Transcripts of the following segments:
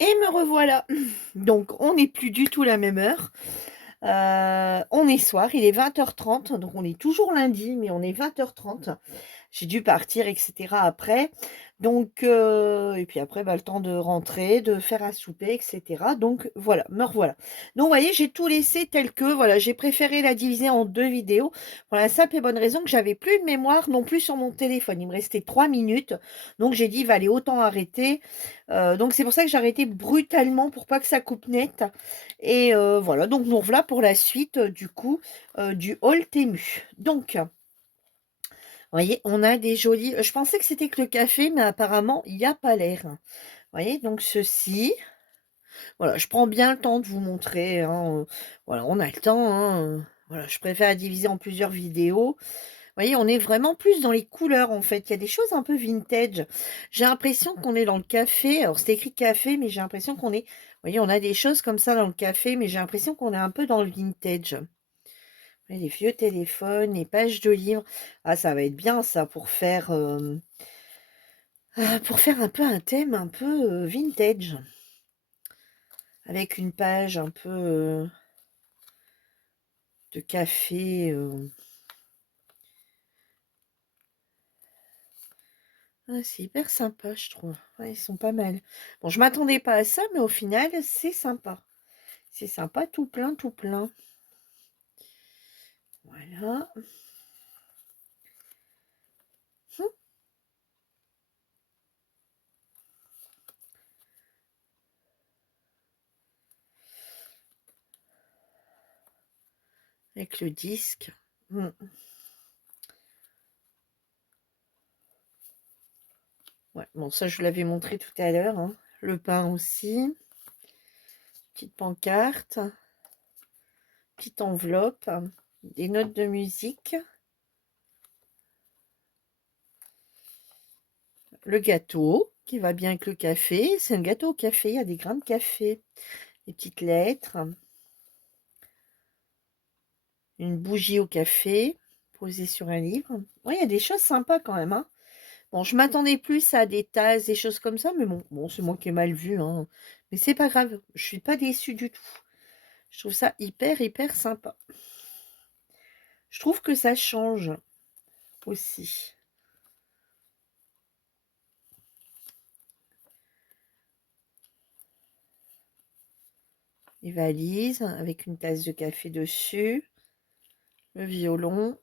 Et me revoilà. Donc on n'est plus du tout la même heure. On est soir, il est 20h30, donc on est toujours lundi, mais on est 20h30. J'ai dû partir et cetera après. Donc et puis après, bah, le temps de rentrer, de faire à souper et cetera. Donc voilà, me revoilà. Donc vous voyez, j'ai tout laissé tel que, voilà, j'ai préféré la diviser en 2 vidéos pour la simple et bonne raison que j'avais plus de mémoire non plus sur mon téléphone. Il me restait 3 minutes, donc j'ai dit: «Il va aller autant arrêter». Donc c'est pour ça que j'ai arrêté brutalement pour pas que ça coupe net et voilà, donc nous revoilà pour la suite, du coup, du haul Temu. Donc vous voyez, on a des jolis je pensais que c'était que le café, mais apparemment, il y a pas l'air. Vous voyez, donc ceci, voilà, je prends bien le temps de vous montrer, hein, voilà, on a le temps, hein, voilà, je préfère diviser en plusieurs vidéos. Vous voyez, on est vraiment plus dans les couleurs, en fait. Il y a des choses un peu vintage. J'ai l'impression qu'on est dans le café. Alors, c'est écrit café, mais j'ai l'impression qu'on est vous voyez, on a des choses comme ça dans le café, mais j'ai l'impression qu'on est un peu dans le vintage. Ouais, les vieux téléphones, les pages de livres. Ah, ça va être bien ça pour faire un peu un thème un peu, vintage. Avec une page un peu, de café, ah, c'est hyper sympa, je trouve. Ouais, ils sont pas mal. Bon, je m'attendais pas à ça, mais au final, c'est sympa. C'est sympa, tout plein, tout plein. Voilà. Mmh. Avec le disque. Mmh. Ouais, bon, ça, je vous l'avais montré tout à l'heure, hein. Le pain aussi. Petite pancarte. Petite enveloppe. Des notes de musique. Le gâteau qui va bien avec le café. C'est un gâteau au café, il y a des grains de café. Des petites lettres. Une bougie au café posée sur un livre. Ouais, il y a des choses sympas quand même, hein. Bon, je m'attendais plus à des tasses, des choses comme ça, mais bon, c'est moi qui ai mal vu, hein. Mais c'est pas grave, je suis pas déçue du tout. Je trouve ça hyper, hyper sympa. Je trouve que ça change aussi. Les valises avec une tasse de café dessus, le violon,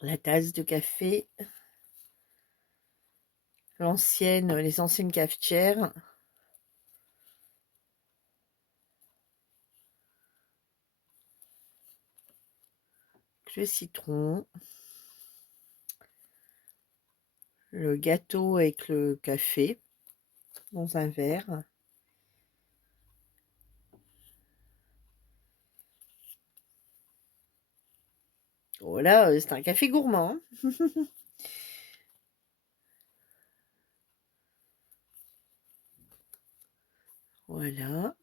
la tasse de café, les anciennes cafetières, le citron, le gâteau avec le café dans un verre. Voilà, c'est un café gourmand, hein. Voilà,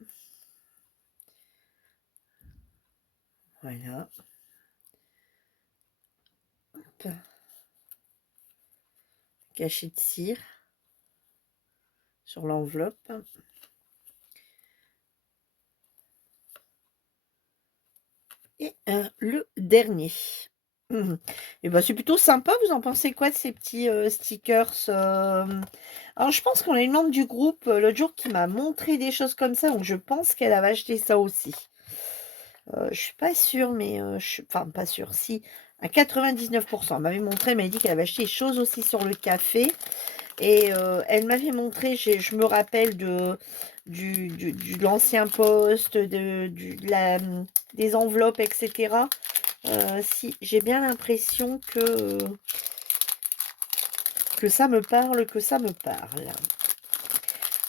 voilà. Hop. Cachet de cire sur l'enveloppe. Et le dernier. Mmh. Et bah, c'est plutôt sympa. Vous en pensez quoi de ces petits, stickers, Alors je pense qu'on a une membre du groupe, l'autre jour qui m'a montré des choses comme ça, donc je pense qu'elle avait acheté ça aussi. Je suis pas sûre, mais enfin pas sûre, si, à 99. Elle m'avait montré, elle m'avait dit qu'elle avait acheté des choses aussi sur le café et elle m'avait montré, je me rappelle de l'ancien poste, des enveloppes et cetera. Si, j'ai bien l'impression que ça me parle, que ça me parle.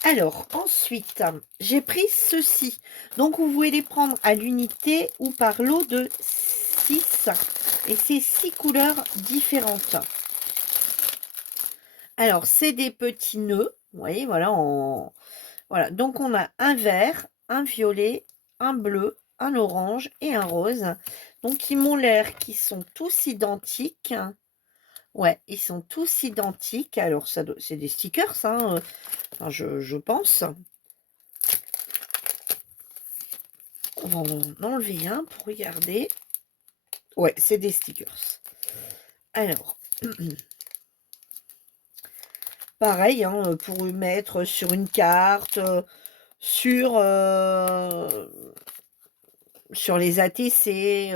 Alors, ensuite, j'ai pris ceci. Donc, vous pouvez les prendre à l'unité ou par lot de 6. Et c'est 6 couleurs différentes. Alors, c'est des petits nœuds. Vous voyez, voilà. Voilà. Donc, on a un vert, un violet, un bleu, un orange et un rose. Donc, ils m'ont l'air qu'ils sont tous identiques. Ouais, ils sont tous identiques. Alors, c'est des stickers, hein. Enfin, je pense. On va en enlever un pour regarder. Ouais, c'est des stickers. Alors, pareil, hein, pour mettre sur une carte, sur, sur les ATC,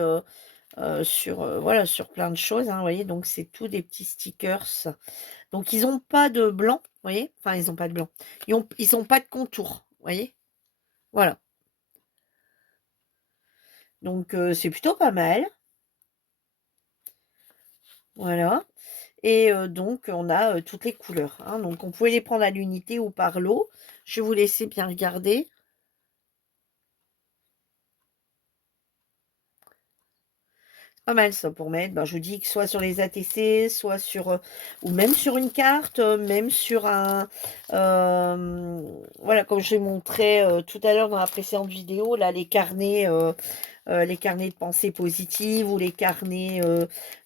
sur, voilà, sur plein de choses, hein, vous voyez? Donc c'est tout des petits stickers. Donc ils ont pas de blanc, vous voyez? Enfin, ils ont pas de blanc. Ils ont pas de contour, vous voyez? Voilà. Donc c'est plutôt pas mal. Voilà. Et donc on a, toutes les couleurs, hein. Donc on pouvait les prendre à l'unité ou par lot. Je vais vous laisser bien regarder. Pas mal ça pour mettre, ben, je vous dis que soit sur les ATC, soit sur, ou même sur une carte, même sur un, voilà, comme je montrais, tout à l'heure dans la précédente vidéo, là, les carnets de pensée positive ou les carnets,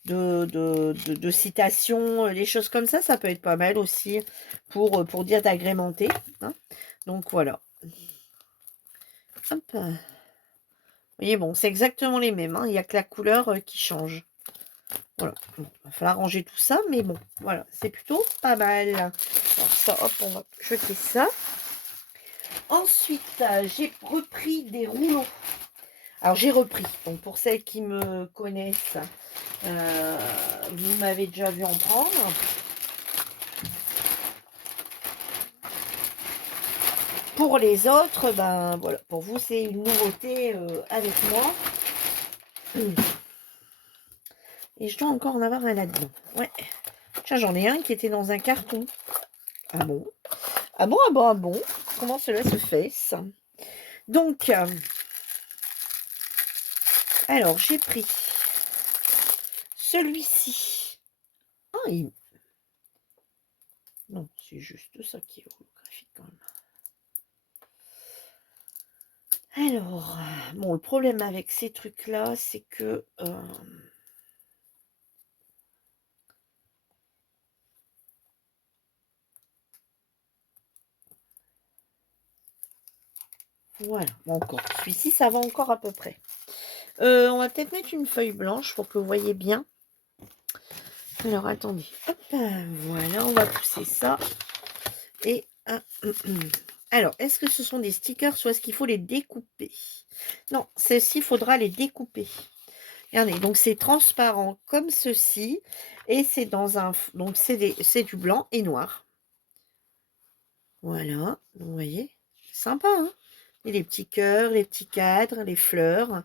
de citations, les choses comme ça peut être pas mal aussi pour dire d'agrémenter, hein. Donc voilà. Hop. Vous voyez, bon, c'est exactement les mêmes, hein, il y a que la couleur, qui change. Voilà, bon, va falloir ranger tout ça, mais bon, voilà, c'est plutôt pas mal. Alors ça, hop, on va jeter ça. Ensuite, j'ai repris des rouleaux. Alors j'ai repris, donc pour celles qui me connaissent, vous m'avez déjà vu en prendre. Pour les autres, ben voilà, pour vous c'est une nouveauté avec moi. Et je dois encore en avoir un là-dedans. Ouais. Tiens, j'en ai un qui était dans un carton. Ah bon? Ah bon, ah bon, ah bon? Comment cela se fait, ça? Donc, alors j'ai pris celui-ci. Ah, non, c'est juste ça qui est holographique quand même. Alors, bon, le problème avec ces trucs-là, c'est que... voilà, bon, encore. Celui-ci, ça va encore à peu près. On va peut-être mettre une feuille blanche pour que vous voyez bien. Alors, attendez. Hop, voilà, on va pousser ça. Et... alors, est-ce que ce sont des stickers ou est-ce qu'il faut les découper? Non, celle-ci, il faudra les découper. Regardez, donc c'est transparent comme ceci. Et c'est dans un... donc c'est du blanc et noir. Voilà, vous voyez. Sympa, hein? Et les petits cœurs, les petits cadres, les fleurs,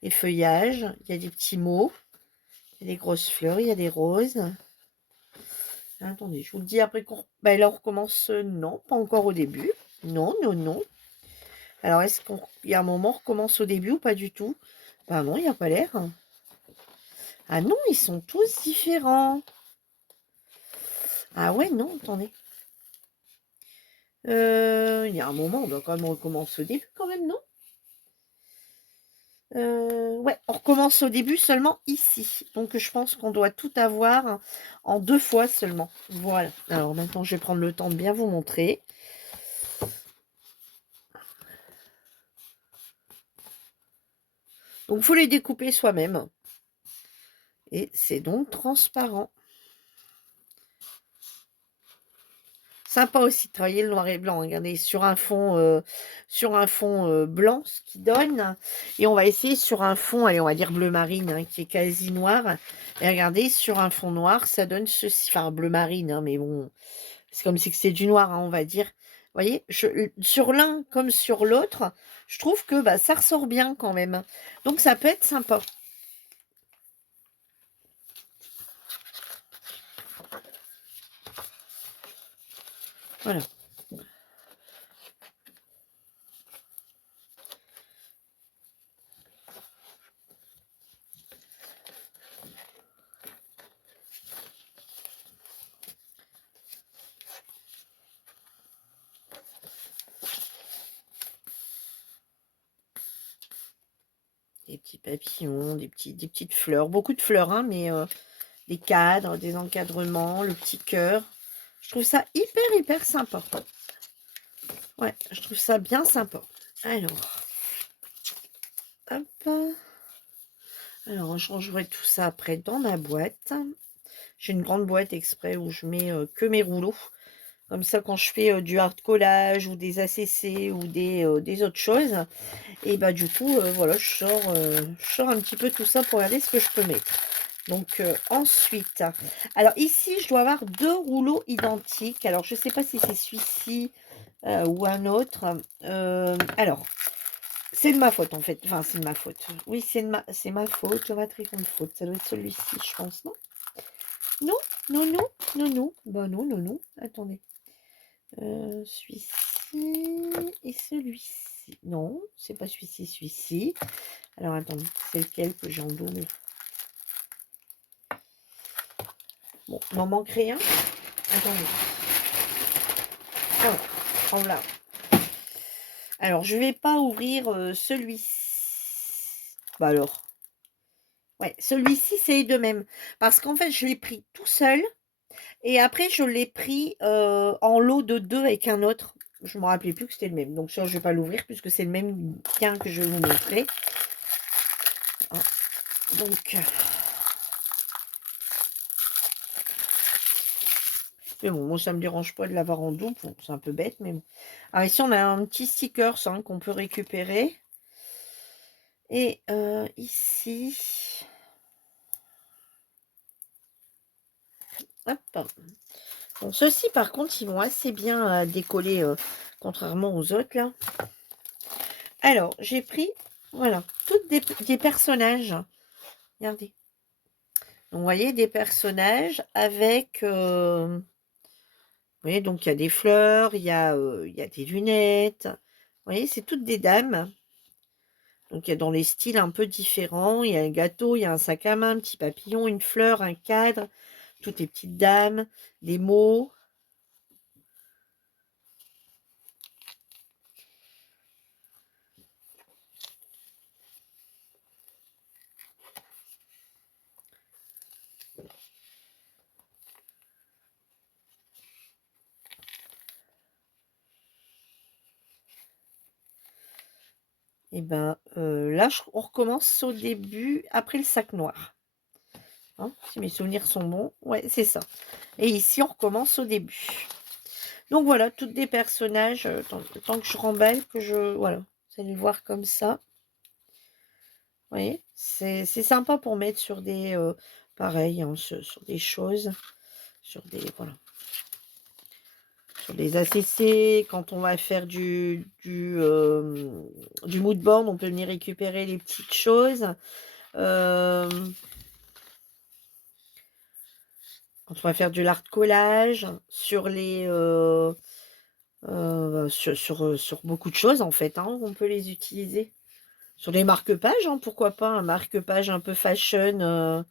les feuillages. Il y a des petits mots. Il y a des grosses fleurs, il y a des roses. Attendez, je vous le dis après qu'on... ben là, on recommence... non, pas encore au début. Non, non, non. Alors, est-ce qu'il y a un moment, on recommence au début ou pas du tout? Ben non, il n'y a pas l'air. Ah non, ils sont tous différents. Ah ouais, non, attendez. Il y a un moment, on doit quand même recommencer au début quand même, non? Ouais, on recommence au début seulement ici. Donc je pense qu'on doit tout avoir en 2 fois seulement. Voilà. Alors maintenant, je vais prendre le temps de bien vous montrer. Donc, il faut les découper soi-même. Et c'est donc transparent. Sympa aussi de travailler le noir et blanc. Regardez, sur un fond blanc, ce qui donne. Et on va essayer sur un fond, allez, on va dire bleu marine, hein, qui est quasi noir. Et regardez, sur un fond noir, ça donne ceci. Enfin, bleu marine, hein, mais bon, c'est comme si c'est du noir, hein, on va dire. Vous voyez, sur l'un comme sur l'autre, je trouve que bah, ça ressort bien quand même. Donc, ça peut être sympa. Voilà. Des petits papillons, des petites fleurs, beaucoup de fleurs, hein, mais des cadres, des encadrements, le petit cœur. Je trouve ça hyper, hyper sympa. Ouais, je trouve ça bien sympa. Alors, hop. Alors, je rangerai tout ça après dans ma boîte. J'ai une grande boîte exprès où je mets que mes rouleaux. Comme ça, quand je fais du hard collage ou des ACC ou des autres choses, et bah du coup, voilà, je sors un petit peu tout ça pour regarder ce que je peux mettre. Donc ensuite, alors ici, je dois avoir 2 rouleaux identiques. Alors, je ne sais pas si c'est celui-ci ou un autre. Alors, c'est de ma faute en fait. Enfin, c'est de ma faute. Oui, c'est ma faute. Je vais très grande faute. Ça doit être celui-ci, je pense, non? Non, non, non, non, non. Bah non, non, non. Attendez. Celui-ci et celui-ci. Non, c'est pas celui-ci, celui-ci. Alors attendez, c'est lequel que j'ai en double? Bon, il m'en manquerait un. Attendez. Ah, oh là. Alors, je vais pas ouvrir celui-ci. Bah alors. Ouais, celui-ci, c'est de même. Parce qu'en fait, je l'ai pris tout seul. Et après, je l'ai pris en lot de 2 avec un autre. Je ne me rappelais plus que c'était le même. Donc, ça, je ne vais pas l'ouvrir puisque c'est le même qu'un que je vais vous montrer. Ah, donc, mais bon, moi, ça ne me dérange pas de l'avoir en double. Bon, c'est un peu bête, mais bon. Alors, ici, on a un petit sticker qu'on peut récupérer. Et ici, hop. Bon, ceux-ci, par contre, ils vont assez bien décoller, contrairement aux autres, là. Alors, j'ai pris, voilà, toutes des personnages. Regardez. Donc, vous voyez, des personnages avec... vous voyez, donc il y a des fleurs, il y a des lunettes. Vous voyez, c'est toutes des dames. Donc, il y a dans les styles un peu différents. Il y a un gâteau, il y a un sac à main, un petit papillon, une fleur, un cadre. Toutes les petites dames, des mots. Et ben là, on recommence au début, après le sac noir. Hein, si mes souvenirs sont bons. Ouais, c'est ça. Et ici, on recommence au début. Donc voilà, toutes des personnages, tant que je remballe, que je... Voilà, vous allez le voir comme ça. Vous voyez, c'est sympa pour mettre sur des... pareil, hein, sur des choses, sur des... Voilà. Sur des ACC, quand on va faire du mood board, on peut venir récupérer les petites choses. Quand on va faire du art collage, sur les... sur beaucoup de choses en fait, hein, on peut les utiliser. Sur les marque-pages, hein, pourquoi pas un marque-page un peu fashion,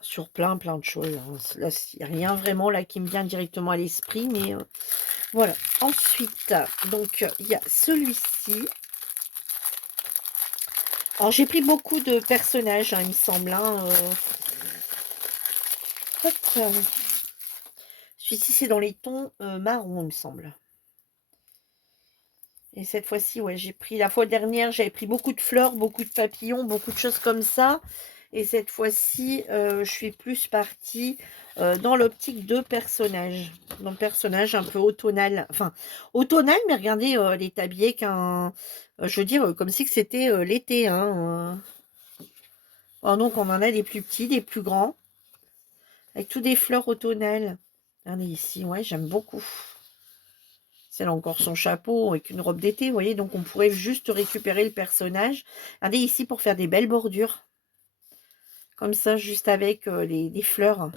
sur plein de choses, hein. Là, il n'y a rien vraiment là qui me vient directement à l'esprit, mais voilà. Ensuite, donc il y a celui-ci. Alors j'ai pris beaucoup de personnages, hein, il me semble. Hein, hop, celui-ci c'est dans les tons marron, il me semble. Et cette fois-ci, ouais, j'ai pris, la fois dernière, j'avais pris beaucoup de fleurs, beaucoup de papillons, beaucoup de choses comme ça. Et cette fois-ci, je suis plus partie dans l'optique de personnages. Donc, personnage un peu automnal. Enfin, automnal, mais regardez, elle est habillée qu'un... je veux dire, comme si que c'était l'été. Hein, alors, donc, on en a des plus petits, des plus grands. Avec tous des fleurs automnales. Regardez ici, ouais, j'aime beaucoup. Elle a encore son chapeau avec une robe d'été, vous voyez, donc on pourrait juste récupérer le personnage. Regardez ici pour faire des belles bordures. Comme ça, juste avec les fleurs.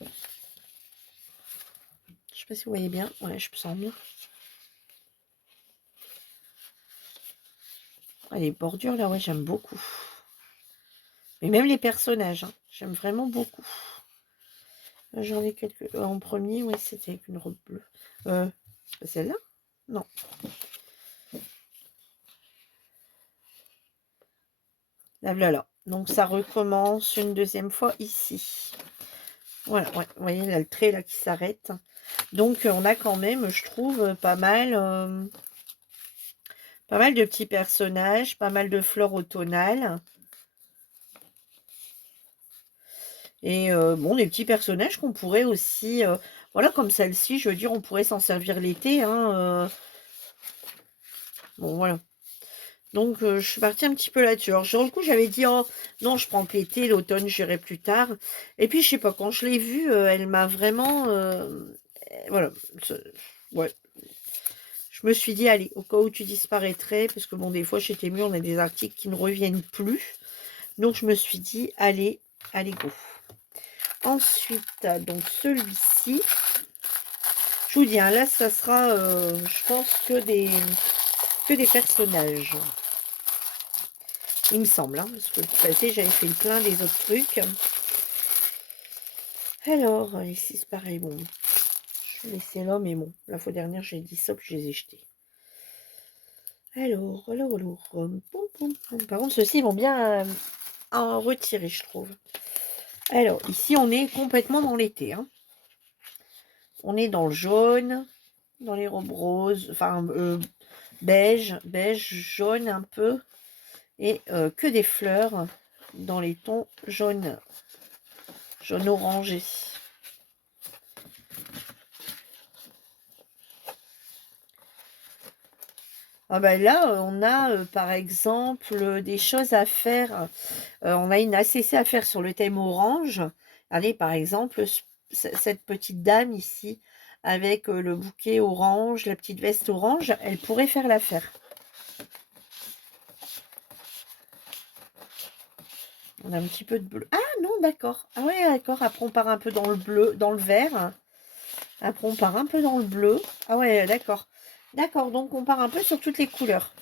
Je ne sais pas si vous voyez bien. Ouais, je me sens bien. Ah, les bordures, là, ouais, j'aime beaucoup. Mais même les personnages, hein, j'aime vraiment beaucoup. J'en ai quelques... en premier, ouais, c'était avec une robe bleue. C'est pas celle-là? Non. Là, voilà. Donc, ça recommence une deuxième fois ici. Voilà, ouais, vous voyez, là, le trait là qui s'arrête. Donc, on a quand même, je trouve, pas mal de petits personnages, pas mal de fleurs automnales. Et bon, des petits personnages qu'on pourrait aussi, voilà, comme celle-ci, je veux dire, on pourrait s'en servir l'été, hein, bon, voilà. Donc, je suis partie un petit peu là-dessus. Alors, sur le coup, j'avais dit: «Oh non, je prends que l'été, l'automne, j'irai plus tard» et puis, je sais pas, quand je l'ai vue, elle m'a vraiment, voilà, ce ouais, je me suis dit: «Allez, au cas où tu disparaîtrais» parce que bon, des fois, chez Temu, on a des articles qui ne reviennent plus. Donc, je me suis dit: «Allez, allez go». Ensuite, donc celui-ci, je vous dis, hein, là, ça sera, je pense que des personnages. Il me semble, hein, parce que le passé, j'avais fait le plein des autres trucs. Alors, ici, c'est pareil, bon, je vais laisser là, mais bon, la fois dernière, j'ai dit ça, puis je les ai jetés. Alors, poum, poum, poum. Par contre, ceux-ci vont bien en retirer, je trouve. Alors, ici, on est complètement dans l'été, hein. On est dans le jaune, dans les robes roses, enfin, beige, jaune un peu, et que des fleurs dans les tons jaune orangé. Ah bah là, on a par exemple des choses à faire. On a une ACC à faire sur le thème orange. Allez, par exemple, cette petite dame ici, avec le bouquet orange, la petite veste orange, elle pourrait faire l'affaire. On a un petit peu de bleu. Ah non, d'accord. Ah ouais, d'accord. Après, on part un peu dans le bleu, dans le vert. Après, on part un peu dans le bleu. Ah ouais, d'accord. D'accord, donc on part un peu sur toutes les couleurs.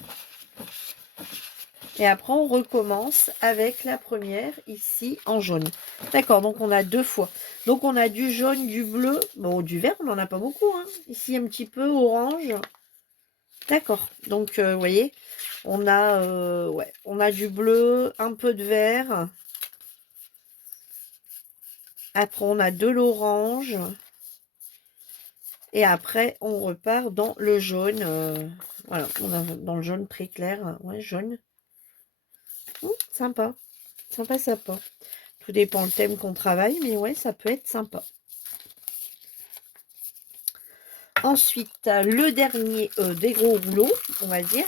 Et après, on recommence avec la première ici en jaune. D'accord, donc on a deux fois. Donc on a du jaune, du bleu. Bon, du vert, on n'en a pas beaucoup, hein. Ici, un petit peu orange. D'accord. Donc, vous voyez, ouais, on a du bleu, un peu de vert. Après, on a de l'orange. Et après, on repart dans le jaune. Voilà, on a dans le jaune très clair. Ouais, jaune. Sympa. Sympa, sympa. Tout dépend le thème qu'on travaille, mais ouais, ça peut être sympa. Ensuite, le dernier des gros rouleaux, on va dire.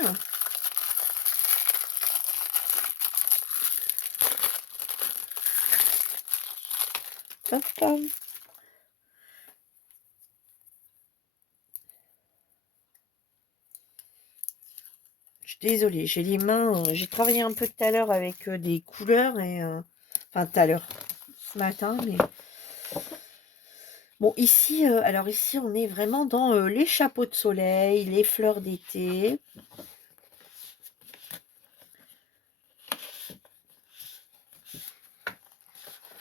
Pam, pam. Je suis désolée, j'ai les mains. J'ai travaillé un peu tout à l'heure avec des couleurs et enfin tout à l'heure, ce matin, mais bon ici, alors ici on est vraiment dans les chapeaux de soleil, les fleurs d'été.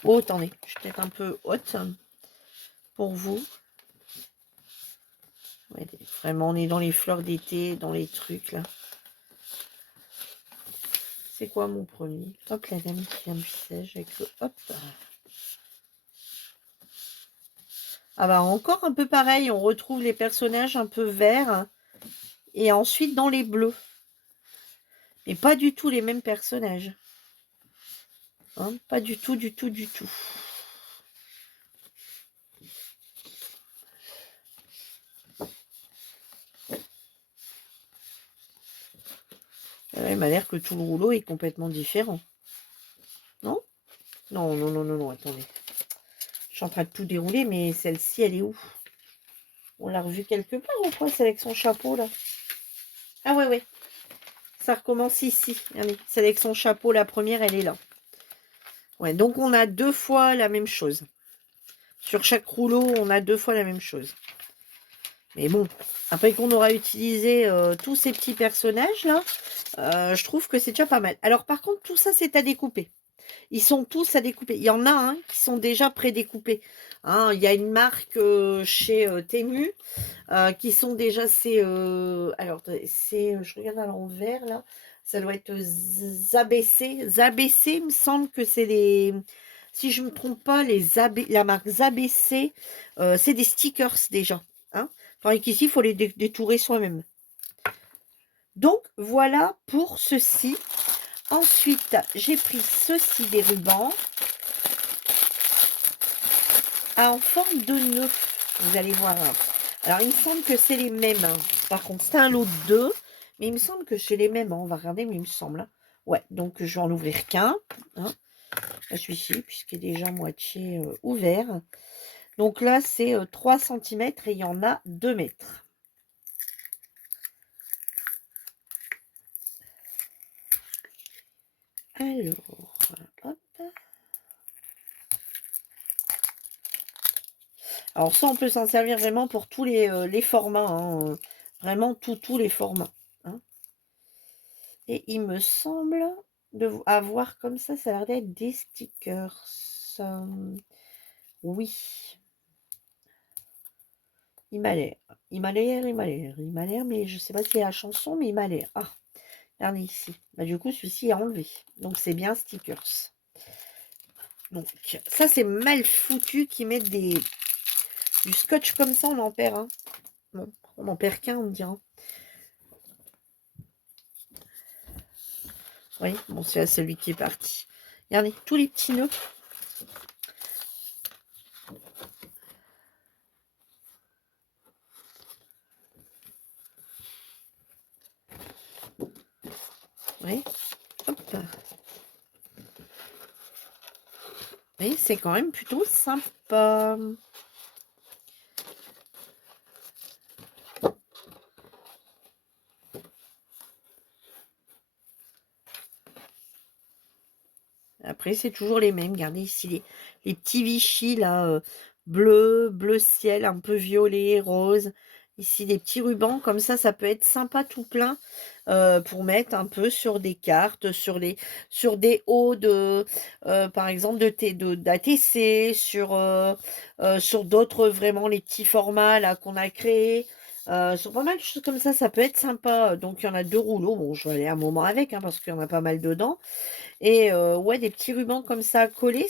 Oh, attendez, je suis peut-être un peu haute pour vous. Ouais, vraiment, on est dans les fleurs d'été, dans les trucs là. C'est quoi mon premier? Hop, la dame qui vient du siège avec le hop. Ah bah encore un peu pareil, on retrouve les personnages un peu verts et ensuite dans les bleus. Mais pas du tout les mêmes personnages. Hein, pas du tout, du tout, du tout. Il m'a l'air que tout le rouleau est complètement différent. Non? Non, non, non, non, non, attendez. Je suis en train de tout dérouler, mais celle-ci, elle est où? On l'a revue quelque part ou quoi? C'est avec son chapeau, là. Ah ouais, ouais. Ça recommence ici. Allez, c'est avec son chapeau, la première, elle est là. Ouais, donc on a deux fois la même chose. Sur chaque rouleau, on a deux fois la même chose. Mais bon, après qu'on aura utilisé tous ces petits personnages-là, je trouve que c'est déjà pas mal. Alors par contre, tout ça, c'est à découper. Ils sont tous à découper. Il y en a qui sont déjà pré-découpés. Hein, il y a une marque chez Temu qui sont déjà alors, je regarde à l'envers là. Ça doit être Zabc. Zabc, il me semble que c'est si je ne me trompe pas, la marque ABC, c'est des stickers déjà. Hein. Tandis qu'ici, il faut les détourer soi-même. Donc, voilà pour ceci. Ensuite, j'ai pris ceci, des rubans en forme de nœud. Vous allez voir. Alors, il me semble que c'est les mêmes. Hein. Par contre, c'est un lot de 2. Mais il me semble que c'est les mêmes. Hein. On va regarder, mais il me semble. Hein. Ouais, donc je vais en ouvrir qu'un. Hein. Celui-ci, puisqu'il est déjà moitié ouvert. Donc là, c'est 3 cm et il y en a 2 mètres. Alors, hop. Alors ça, on peut s'en servir vraiment pour tous les formats. Hein. Vraiment tous les formats. Hein. Et il me semble avoir comme ça a l'air d'être des stickers. Oui. Il m'a l'air. Il m'a l'air, mais je ne sais pas si c'est la chanson, mais il m'a l'air. Ah, regardez ici. Bah, du coup, celui-ci est enlevé. Donc, c'est bien stickers. Donc, ça, c'est mal foutu qu'ils mettent du scotch comme ça, on en perd. Hein. Bon, on n'en perd qu'un, on me dira. Oui, bon, c'est celui qui est parti. Regardez, tous les petits nœuds. Oui, hop. Oui, c'est quand même plutôt sympa. Après, c'est toujours les mêmes. Regardez ici les petits Vichy, là, bleu ciel, un peu violet, rose. Ici, des petits rubans, comme ça peut être sympa tout plein pour mettre un peu sur des cartes, sur des hauts par exemple, d'ATC, sur d'autres, vraiment, les petits formats là qu'on a créés. Sur pas mal de choses comme ça peut être sympa. Donc, il y en a 2 rouleaux. Bon, je vais aller un moment avec, hein, parce qu'il y en a pas mal dedans. Et ouais, des petits rubans comme ça collés,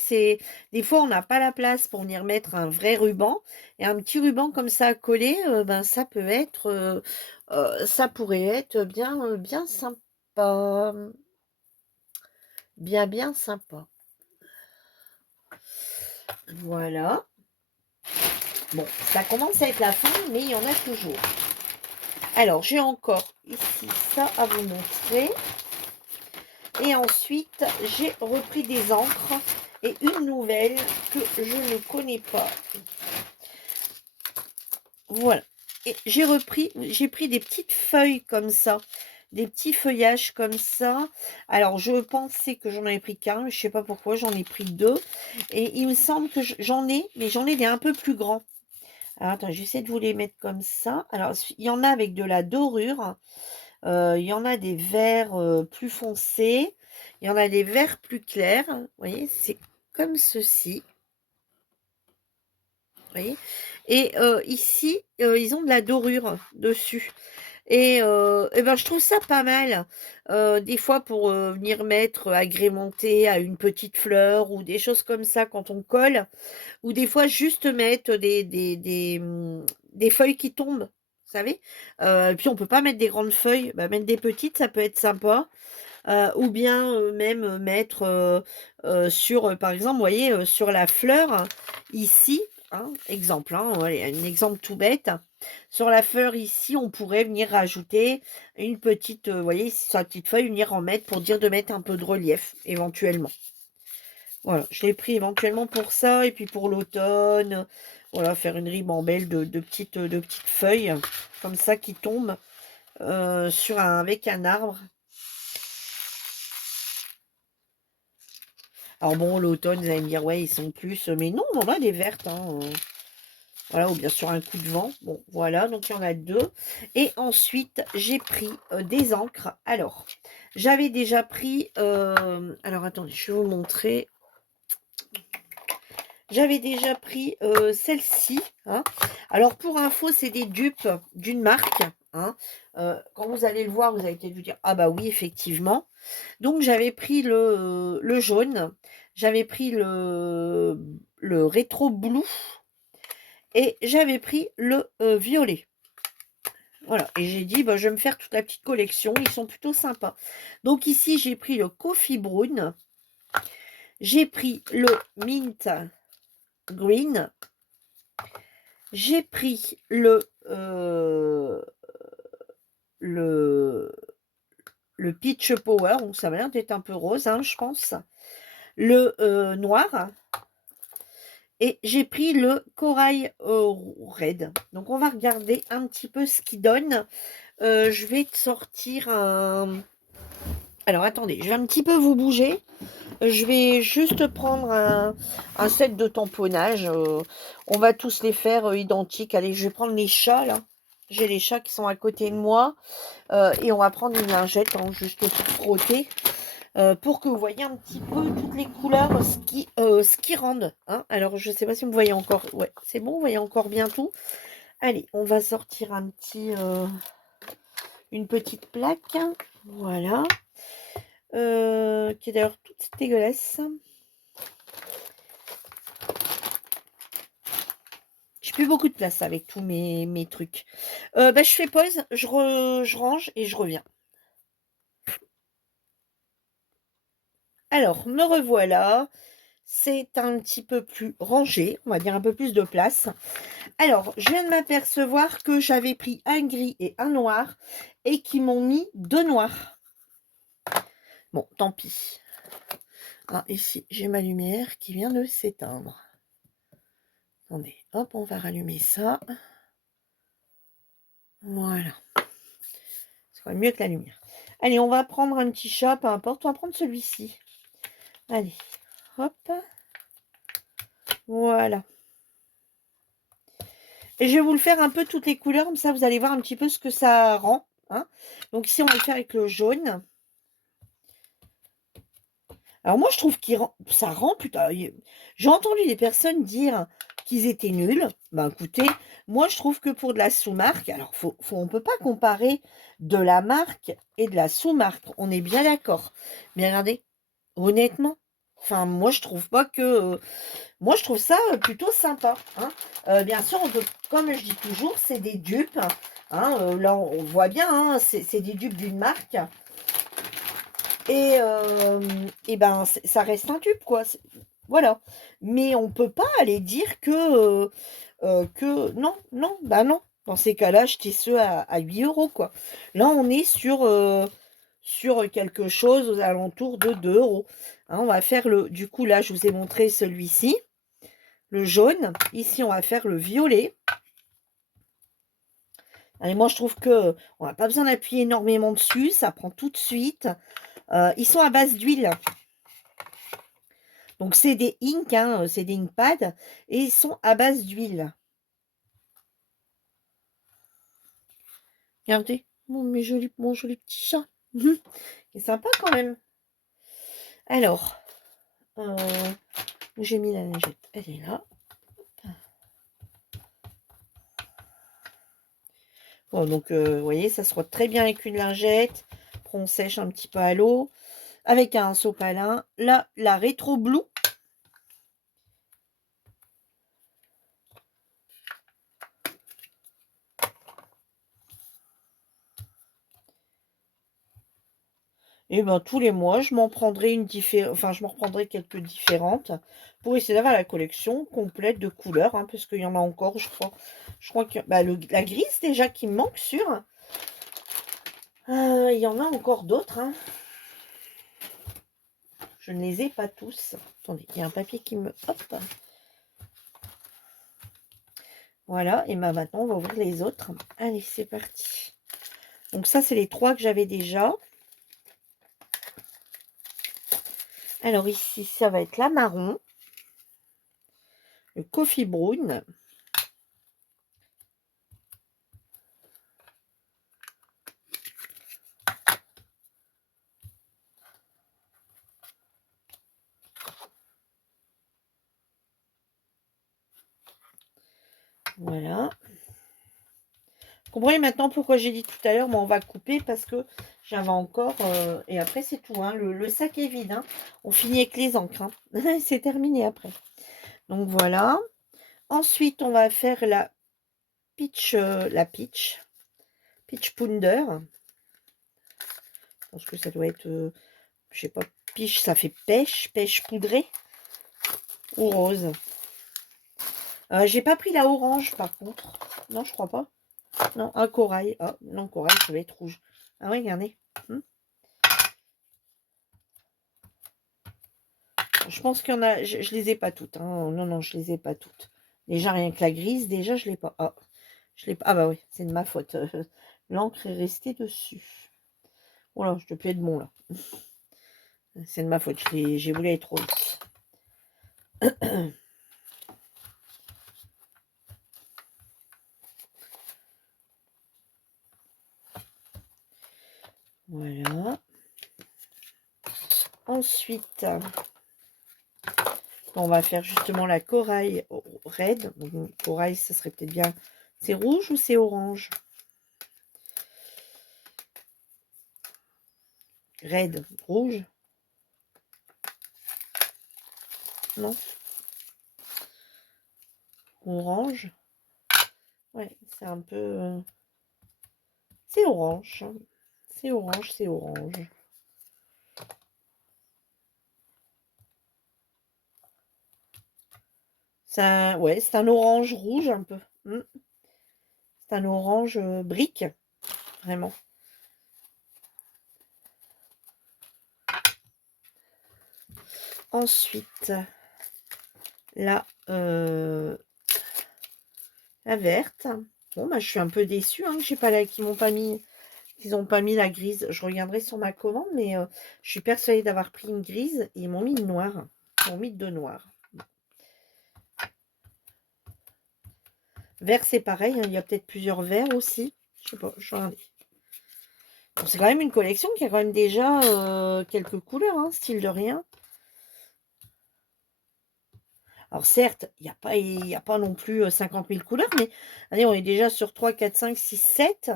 des fois on n'a pas la place pour venir mettre un vrai ruban et un petit ruban comme ça collé, ben ça peut être, ça pourrait être bien sympa, bien sympa. Voilà. Bon, ça commence à être la fin, mais il y en a toujours. Alors, j'ai encore ici ça à vous montrer. Et ensuite, j'ai repris des encres et une nouvelle que je ne connais pas. Voilà. Et j'ai pris des petites feuilles comme ça, des petits feuillages comme ça. Alors, je pensais que j'en avais pris qu'un, je ne sais pas pourquoi, j'en ai pris 2. Et il me semble que j'en ai, mais j'en ai des un peu plus grands. Alors, attends, j'essaie de vous les mettre comme ça. Alors, il y en a avec de la dorure. Il y en a des verts plus foncés. Il y en a des verts plus clairs. Vous voyez, c'est comme ceci. Vous voyez. Et ici, ils ont de la dorure dessus. Et ben, je trouve ça pas mal. Des fois, pour venir mettre, agrémenter à une petite fleur ou des choses comme ça quand on colle. Ou des fois, juste mettre des feuilles qui tombent. Vous savez? Puis on peut pas mettre des grandes feuilles. Bah, mettre des petites, ça peut être sympa. Ou bien même mettre sur, par exemple, vous voyez, sur la fleur, ici, hein, exemple, hein, allez, un exemple tout bête. Sur la fleur ici, on pourrait venir rajouter une petite, vous voyez, sur la petite feuille, venir en mettre pour dire de mettre un peu de relief, éventuellement. Voilà, je l'ai pris éventuellement pour ça, et puis pour l'automne, voilà, faire une ribambelle de petites feuilles, comme ça, qui tombent avec un arbre. Alors bon, l'automne, vous allez me dire, ouais, ils sont plus. Mais non, on en a des vertes. Hein. Voilà, ou bien sûr un coup de vent. Bon, voilà, donc il y en a 2. Et ensuite, j'ai pris des encres. Alors, j'avais déjà pris. Alors, attendez, je vais vous montrer. J'avais déjà pris celle-ci. Hein. Alors, pour info, c'est des dupes d'une marque. Hein. Quand vous allez le voir, vous allez peut-être vous dire, ah bah oui, effectivement. Donc, j'avais pris le jaune. j'avais pris le rétro blue et j'avais pris le violet. Voilà, et j'ai dit, bah, je vais me faire toute la petite collection, ils sont plutôt sympas. Donc ici, j'ai pris le Coffee Brown, j'ai pris le Mint Green, j'ai pris le, le Peach Power, donc ça va l'air d'être un peu rose, hein, je pense. Le noir, et j'ai pris le corail red. Donc on va regarder un petit peu ce qu'il donne. Je vais te sortir un... Alors attendez, je vais un petit peu vous bouger. Je vais juste prendre un set de tamponnage. On va tous les faire identiques. Allez, je vais prendre les chats là. J'ai les chats qui sont à côté de moi. Et on va prendre une lingette, hein, juste pour frotter. Pour que vous voyez un petit peu toutes les couleurs, ce qui rendent. Hein. Alors, je ne sais pas si vous voyez encore. Ouais, c'est bon, vous voyez encore bien tout. Allez, on va sortir une petite plaque. Voilà. Qui est d'ailleurs toute dégueulasse. J'ai plus beaucoup de place avec tous mes trucs. Bah, je fais pause, je range et je reviens. Alors, me revoilà. C'est un petit peu plus rangé, on va dire un peu plus de place. Alors, je viens de m'apercevoir que j'avais pris un gris et un noir et qu'ils m'ont mis deux noirs. Bon, tant pis. Ah, ici, j'ai ma lumière qui vient de s'éteindre. Attendez, hop, on va rallumer ça. Voilà. C'est quand même mieux que la lumière. Allez, on va prendre un petit chat, peu importe. On va prendre celui-ci. Allez, hop. Voilà. Et je vais vous le faire un peu toutes les couleurs, comme ça vous allez voir un petit peu ce que ça rend. Hein. Donc ici, on va le faire avec le jaune. Alors moi, je trouve que ça rend putain. J'ai entendu des personnes dire qu'ils étaient nuls. Ben écoutez, moi je trouve que pour de la sous-marque, alors on ne peut pas comparer de la marque et de la sous-marque. On est bien d'accord. Mais regardez, honnêtement, enfin moi je trouve pas que. Moi je trouve ça plutôt sympa. Hein. Bien sûr, on peut, comme je dis toujours, c'est des dupes. Hein, là on voit bien, hein, c'est des dupes d'une marque. Et ben, ça reste un tube, quoi. Voilà. Mais on peut pas aller dire que non, non, bah non. Dans ces cas-là, achetez ceux à 8 euros, quoi. Là, on est sur quelque chose aux alentours de 2 euros. Hein, on va faire du coup, là, je vous ai montré celui-ci, le jaune. Ici, on va faire le violet. Et moi, je trouve que on n'a pas besoin d'appuyer énormément dessus. Ça prend tout de suite. Ils sont à base d'huile. Donc, c'est des inks, hein, c'est des inkpads, et ils sont à base d'huile. Regardez, mon joli petit chat. C'est sympa quand même. Alors, où j'ai mis la lingette? Elle est là. Bon, donc, vous voyez, ça se frotte très bien avec une lingette. Après, on sèche un petit peu à l'eau. Avec un sopalin. Là, la rétro blue. Et ben tous les mois, je m'en prendrai je m'en reprendrai quelques différentes pour essayer d'avoir la collection complète de couleurs, hein, parce qu'il y en a encore, je crois. Je crois que bah, la grise déjà qui me manque sur. Il y en a encore d'autres. Hein. Je ne les ai pas tous. Attendez, il y a un papier qui me... Hop. Voilà, et ben maintenant on va ouvrir les autres. Allez, c'est parti. Donc ça, c'est les trois que j'avais déjà. Alors ici, ça va être la marron, le coffee brown, voilà. comprenez maintenant pourquoi j'ai dit tout à l'heure, on va couper parce que j'avais encore... et après, c'est tout. Hein, le sac est vide. Hein. On finit avec les encres. Hein. C'est terminé après. Donc, voilà. Ensuite, on va faire la peach pounder. Je pense que ça doit être... je sais pas, peach, ça fait pêche poudrée ou rose. J'ai pas pris la orange, par contre. Non, je crois pas. Non, un corail. Ah, non, corail, ça va être rouge. Ah oui, regardez. Je pense qu'il y en a... Je les ai pas toutes. Hein. Non, non, je les ai pas toutes. Déjà, rien que la grise, déjà, je l'ai pas. Ah, je l'ai pas. Ah bah oui, c'est de ma faute. L'encre est restée dessus. Oh là, je te plais de bon, là. C'est de ma faute. J'ai voulu être trop vite. Voilà. Ensuite, on va faire justement la corail red. Donc, corail, ça serait peut-être bien. C'est rouge ou c'est orange? Red, rouge? Non? Orange? Ouais, c'est un peu... C'est orange. C'est orange, c'est orange. Ouais, c'est un orange rouge un peu. C'est un orange brique, vraiment. Ensuite, la verte. Bon, bah, je suis un peu déçue hein, que j'ai pas qu'ils m'ont pas mis, qu'ils ont pas mis la grise. Je reviendrai sur ma commande, mais je suis persuadée d'avoir pris une grise et ils m'ont mis une noire. Ils m'ont mis deux noirs. Vert, c'est pareil. Hein, il y a peut-être plusieurs verts aussi. Je sais pas. Je vais regarder. Bon, c'est quand même une collection qui a quand même déjà quelques couleurs, hein, style de rien. Alors certes, il y a pas non plus 50 000 couleurs, mais allez, on est déjà sur 3, 4, 5, 6, 7.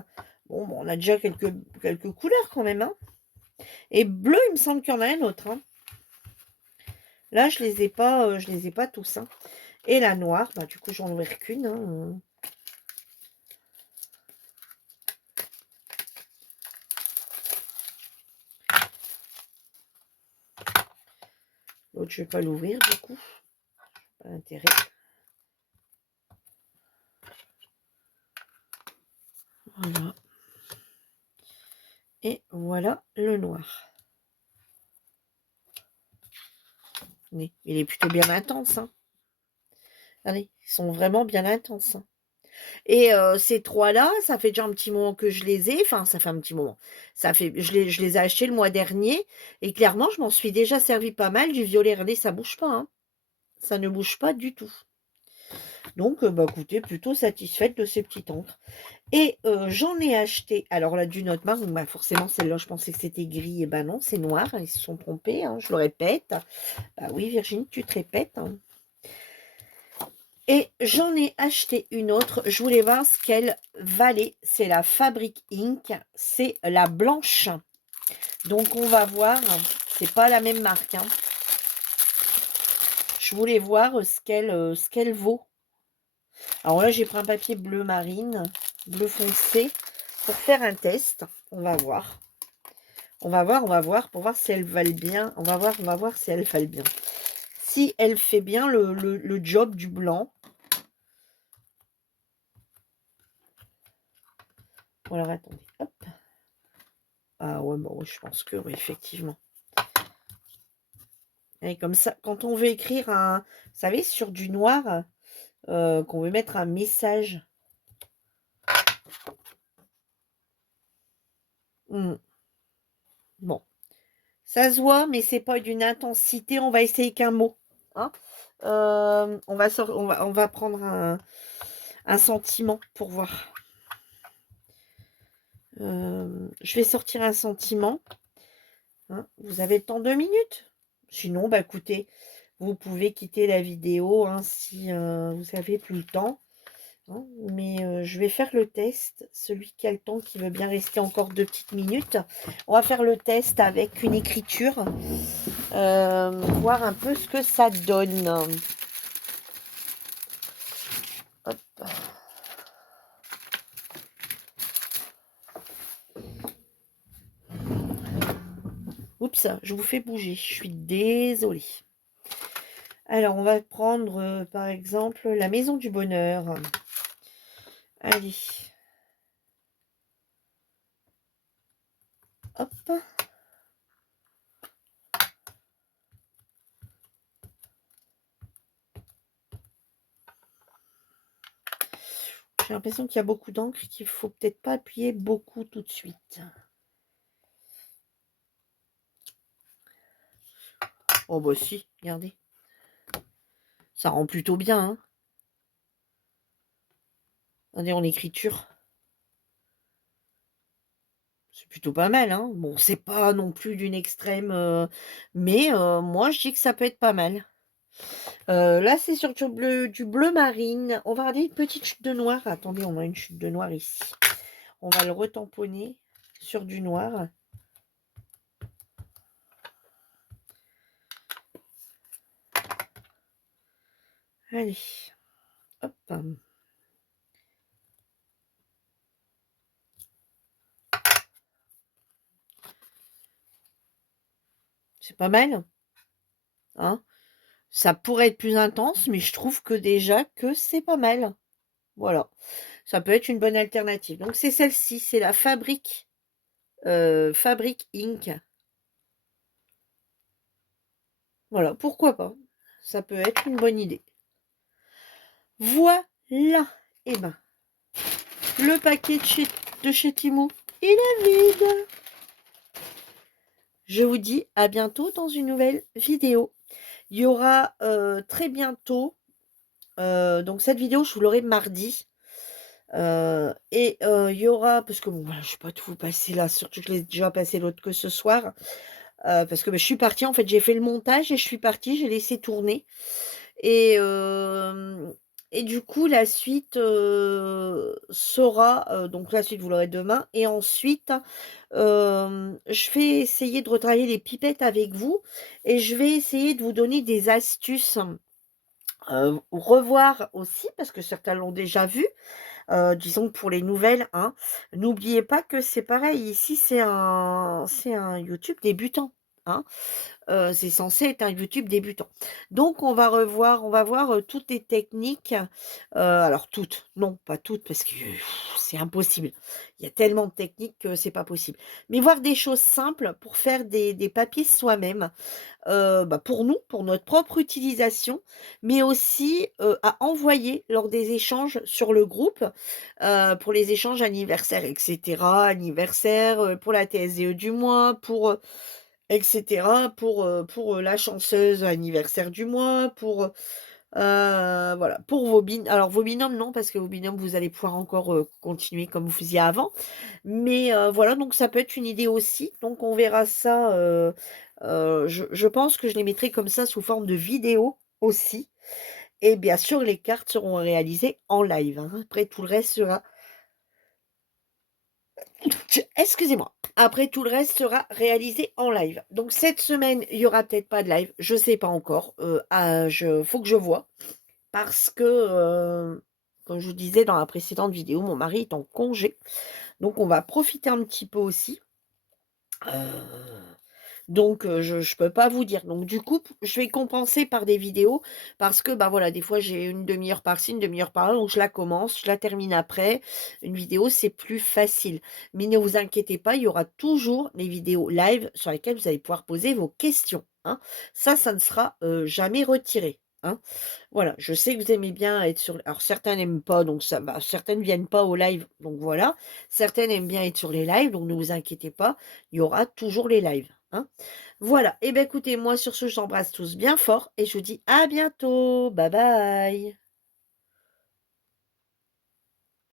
Bon, on a déjà quelques couleurs quand même. Hein. Et bleu, il me semble qu'il y en a un autre. Hein. Là, je les ai pas tous. Hein. Et la noire, bah, du coup, j'en ouvre qu'une. Hein. L'autre, je vais pas l'ouvrir, du coup. Pas d'intérêt. Voilà. Et voilà le noir. Il est plutôt bien intense. Hein. Allez, ils sont vraiment bien intenses. Hein. Et ces trois-là, ça fait déjà un petit moment que je les ai. Enfin, ça fait un petit moment. Je les ai achetés le mois dernier. Et clairement, je m'en suis déjà servi pas mal. Du violet, regardez, ça bouge pas. Hein. Ça ne bouge pas du tout. Donc, bah, écoutez, plutôt satisfaite de ces petites encres. Et j'en ai acheté. Alors là, d'une autre marque. Bah, forcément, celle-là, je pensais que c'était gris. Et ben non, c'est noir. Ils se sont trompés. Hein, je le répète. Bah oui, Virginie, tu te répètes. Hein. Et j'en ai acheté une autre. Je voulais voir ce qu'elle valait. C'est la Fabric Inc. C'est la blanche. Donc, on va voir. C'est pas la même marque. Hein. Je voulais voir ce qu'elle vaut. Alors là, j'ai pris un papier bleu marine, bleu foncé, pour faire un test. On va voir. On va voir pour voir si elle valent bien. On va voir si elle valent bien. Si elle fait bien le job du blanc. Bon, alors attendez, hop. Ah ouais, bon, je pense que oui, effectivement. Et comme ça, quand on veut écrire vous savez, sur du noir, qu'on veut mettre un message. Bon, ça se voit, mais c'est pas d'une intensité. On va essayer qu'un mot. Hein. On va prendre un sentiment pour voir. Je vais sortir un sentiment. Hein. Vous avez le temps 2 minutes. Sinon, bah écoutez, vous pouvez quitter la vidéo hein, si vous n'avez plus le temps. hein, mais je vais faire le test. Celui qui a le temps, qui veut bien rester encore 2 petites minutes. On va faire le test avec une écriture, voir un peu ce que ça donne. Hop. Oups, je vous fais bouger, je suis désolée. Alors, on va prendre, par exemple, la maison du bonheur. Allez. Hop. J'ai l'impression qu'il y a beaucoup d'encre et qu'il faut peut-être pas appuyer beaucoup tout de suite. Oh bah si, regardez. Ça rend plutôt bien, hein. Regardez en écriture. C'est plutôt pas mal, hein. Bon, c'est pas non plus d'une extrême, mais moi je dis que ça peut être pas mal. Là, c'est sur du bleu marine. On va regarder une petite chute de noir. Attendez, on a une chute de noir ici. On va le retamponner sur du noir. Allez, hop. C'est pas mal, hein. Ça pourrait être plus intense, mais je trouve que déjà que c'est pas mal. Voilà, ça peut être une bonne alternative. Donc c'est celle-ci, c'est la Fabric Ink. Voilà, pourquoi pas? Ça peut être une bonne idée. Voilà, et ben, le paquet de chez Temu, il est vide. Je vous dis à bientôt dans une nouvelle vidéo. Il y aura très bientôt, donc cette vidéo, je vous l'aurai mardi. Il y aura, parce que bon, voilà, je ne vais pas tout vous passer là, surtout que je l'ai déjà passé l'autre que ce soir. Parce que je suis partie, en fait, j'ai fait le montage et je suis partie, j'ai laissé tourner. Et, et du coup, la suite sera, donc la suite, vous l'aurez demain. Et ensuite, je vais essayer de retravailler les pipettes avec vous et je vais essayer de vous donner des astuces. Revoir aussi, parce que certains l'ont déjà vu, disons que pour les nouvelles, hein. N'oubliez pas que c'est pareil, ici c'est un YouTube débutant, hein. C'est censé être un YouTube débutant. Donc on va voir, toutes les techniques, alors toutes, non pas toutes parce que c'est impossible. Il y a tellement de techniques que c'est pas possible. Mais voir des choses simples pour faire des papiers soi-même, pour nous, pour notre propre utilisation, mais aussi, à envoyer lors des échanges sur le groupe, pour les échanges anniversaires et cetera. Anniversaire, pour la TSDE du mois, pour, et cetera, pour la chanceuse anniversaire du mois, pour, voilà, pour vos binômes non, parce que vos binômes, vous allez pouvoir encore, continuer comme vous faisiez avant. Mais voilà, donc ça peut être une idée aussi. Donc on verra ça, je pense que je les mettrai comme ça sous forme de vidéo aussi. Et bien sûr, les cartes seront réalisées en live, hein. Après tout le reste sera excusez-moi. Après tout le reste sera réalisé en live. Donc cette semaine, il y aura peut-être pas de live, je sais pas encore, faut que je vois parce que, comme je vous disais dans la précédente vidéo, mon mari est en congé. Donc on va profiter un petit peu aussi. Donc je peux pas vous dire. Donc du coup, je vais compenser par des vidéos parce que, bah, voilà, des fois j'ai une demi heure par-ci, une demi heure par-là, donc je la commence, je la termine après. Une vidéo, c'est plus facile. Mais ne vous inquiétez pas, il y aura toujours les vidéos live sur lesquelles vous allez pouvoir poser vos questions, hein. Ça ne sera, jamais retiré, hein. Voilà, je sais que vous aimez bien être sur alors certains n'aiment pas, donc ça va, certaines ne viennent pas au live, donc voilà. Certaines aiment bien être sur les lives, donc ne vous inquiétez pas, il y aura toujours les lives, hein. Voilà, et bien écoutez, moi sur ce, j'embrasse tous bien fort et je vous dis à bientôt. Bye bye.